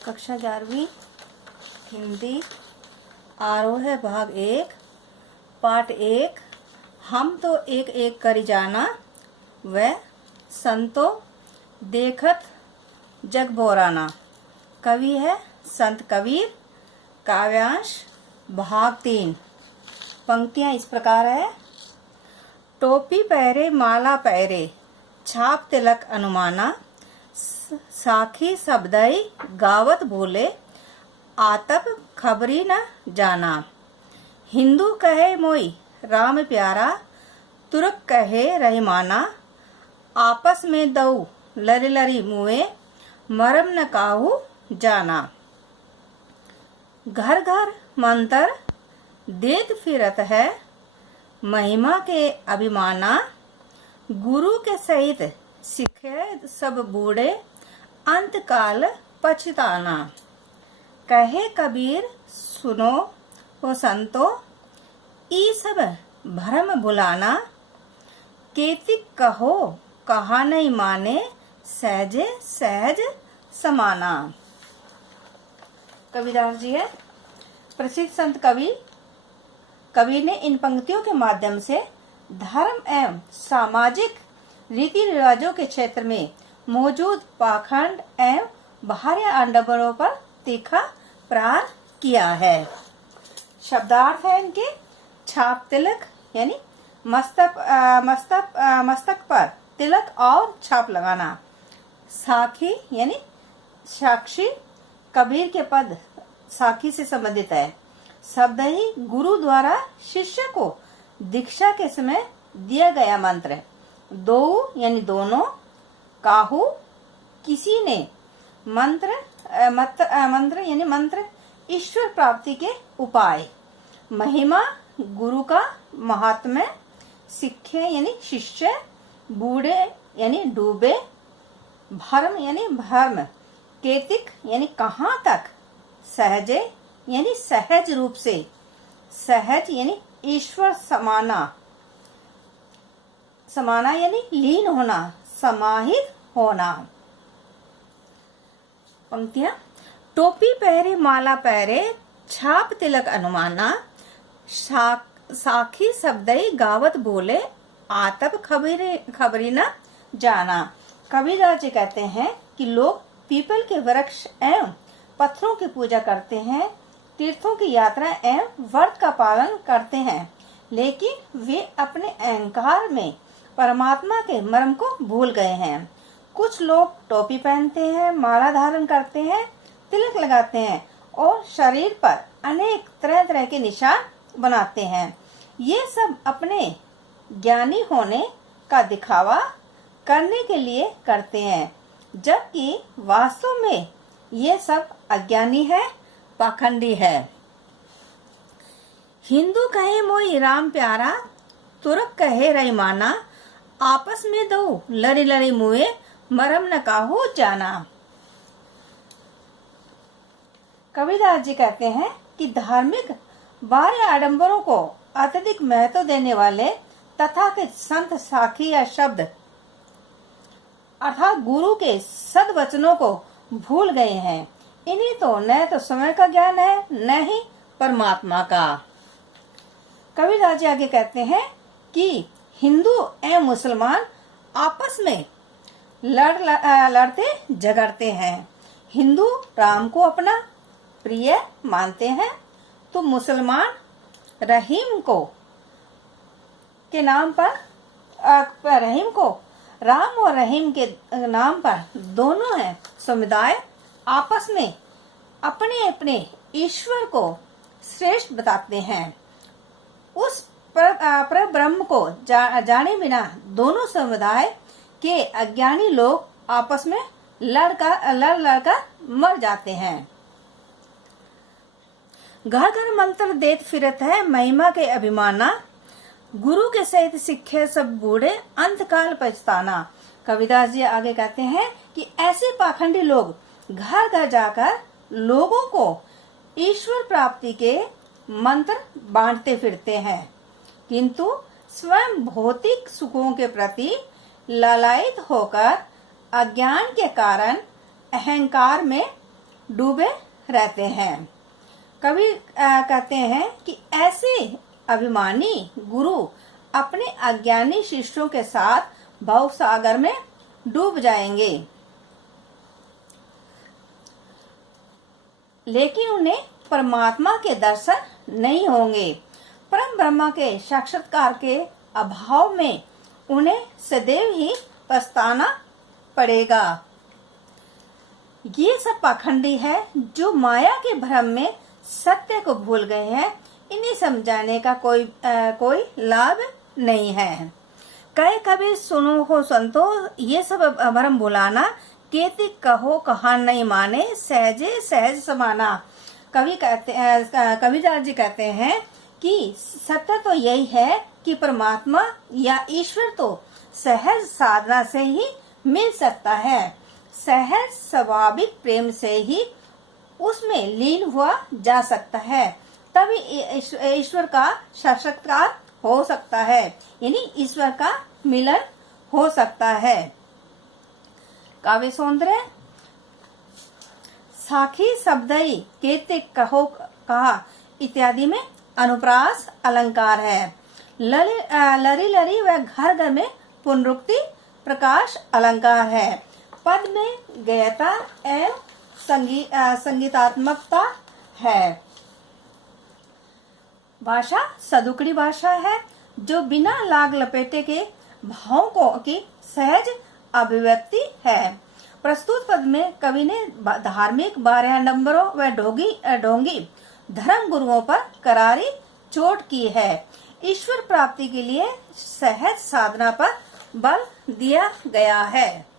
कक्षा 11वीं हिंदी आरोह भाग 1 पाठ 1 हम तो एक एक करी जाना व संतो देखत जग बोराना। कवि है संत कबीर। काव्यांश भाग 3। पंक्तियां इस प्रकार है। टोपी पहरे माला पहरे छाप तिलक अनुमाना। साखी शब्दई गावत बोले आतप खबरी न जाना। हिंदू कहे मोई राम प्यारा तुर्क कहे रहीमाना। आपस में दऊ लरी लरी मुए मरम न काहू जाना। घर घर मंत्र देत फिरत है महिमा के अभिमाना। गुरु के सहित सिखे सब बूढ़े अंत काल पछताना। कहे कबीर सुनो हो संतो ई सब भरम भुलाना। केतिक कहो कहा नहीं माने सहजे सहज समाना। कबीरदास जी है प्रसिद्ध संत कवि ने इन पंक्तियों के माध्यम से धर्म एवं सामाजिक रीति रिवाजों के क्षेत्र में मौजूद पाखंड एवं बाहरी आडंबरों पर तीखा प्रहार किया है। शब्दार्थ है इनके छाप तिलक यानी मस्तक पर तिलक और छाप लगाना। साखी यानी साक्षी कबीर के पद साखी से संबंधित है। शब्द ही गुरु द्वारा शिष्य को दीक्षा के समय दिया गया मंत्र है। दो यानी दोनों, काहू किसी ने, मंत्र यानी मंत्र ईश्वर प्राप्ति के उपाय। महिमा गुरु का महात्म्य। सिक्खे यानी शिष्य। बूढ़े यानी डूबे। भरम यानी भर्म। केतिक यानी कहाँ तक। सहजे यानी सहज रूप से। सहज यानी ईश्वर समाना यानी लीन होना, समाहित होना। पंक्तियां। टोपी पहरे माला पहरे छाप तिलक अनुमाना। साखी शब्दई गावत बोले आतप खबरी न जाना। कबीरदास जी कहते हैं कि लोग पीपल के वृक्ष एवं पत्थरों की पूजा करते हैं, तीर्थों की यात्रा एवं व्रत का पालन करते हैं, लेकिन वे अपने अहंकार में परमात्मा के मर्म को भूल गए हैं। कुछ लोग टोपी पहनते हैं, माला धारण करते हैं, तिलक लगाते हैं और शरीर पर अनेक तरह तरह के निशान बनाते हैं। ये सब अपने ज्ञानी होने का दिखावा करने के लिए करते हैं, जबकि वास्तव में ये सब अज्ञानी है, पाखंडी है। हिंदू कहे मोई राम प्यारा तुर्क कहे रहीमाना। आपस में दो लरी लरी मुए मरम न काहू जाना। कबीरदास जी कहते हैं कि धार्मिक बाह्य आडंबरों को अत्यधिक महत्व देने वाले तथाकथित संत साखी या शब्द अर्थात गुरु के सद्वचनों को भूल गए हैं। इन्हें तो न तो समय का ज्ञान है न ही परमात्मा का। कबीरदास जी आगे कहते हैं कि हिंदू एवं मुसलमान आपस में लड़ते झगड़ते हैं। हिंदू राम को अपना प्रिय मानते हैं तो मुसलमान रहीम को के नाम पर रहीम को राम और रहीम के नाम पर दोनों हैं समुदाय आपस में अपने अपने ईश्वर को श्रेष्ठ बताते हैं। उस पर ब्रह्म को जाने बिना दोनों समुदाय के अज्ञानी लोग आपस में लड़ मर जाते हैं। घर घर मंत्र देत फिरत है महिमा के अभिमाना। गुरु के सहित सिखे सब बूढ़े अंत काल पछताना। कबीरदास जी आगे कहते हैं कि ऐसे पाखंडी लोग घर घर जाकर लोगों को ईश्वर प्राप्ति के मंत्र बांटते फिरते हैं, किंतु स्वयं भौतिक सुखों के प्रति लालायित होकर अज्ञान के कारण अहंकार में डूबे रहते हैं। कवि कहते हैं कि ऐसे अभिमानी गुरु अपने अज्ञानी शिष्यों के साथ भव सागर में डूब जाएंगे, लेकिन उन्हें परमात्मा के दर्शन नहीं होंगे। परम ब्रह्मा के साक्षात्कार के अभाव में उन्हें सदैव ही पछताना पड़ेगा। ये सब पाखंडी है जो माया के भ्रम में सत्य को भूल गए हैं। इन्हें समझाने का कोई लाभ नहीं है। कहे कभी सुनो हो संतो, ये सब भ्रम भुलाना, केति कहो कहा नहीं माने, सहजे सहज समाना। कबीरदास जी कहते हैं कि सत्य तो यही है कि परमात्मा या ईश्वर तो सहज साधना से ही मिल सकता है। सहज स्वाभाविक प्रेम से ही उसमें लीन हुआ जा सकता है, तभी ईश्वर का साक्षात्कार हो सकता है, यानी ईश्वर का मिलन हो सकता है। काव्य सौंदर्य साखी शब्दई केते कहो कहा इत्यादि में अनुप्रास अलंकार है। लरी लरी व घर घर में पुनरुक्ति प्रकाश अलंकार है। पद में गयता एवं संगीतात्मकता है। भाषा सदुकड़ी भाषा है जो बिना लाग लपेटे के भावों की सहज अभिव्यक्ति है। प्रस्तुत पद में कवि ने धार्मिक 12 नंबरों व ढोंगी धर्म गुरुओं पर करारी चोट की है। ईश्वर प्राप्ति के लिए सहज साधना पर बल दिया गया है।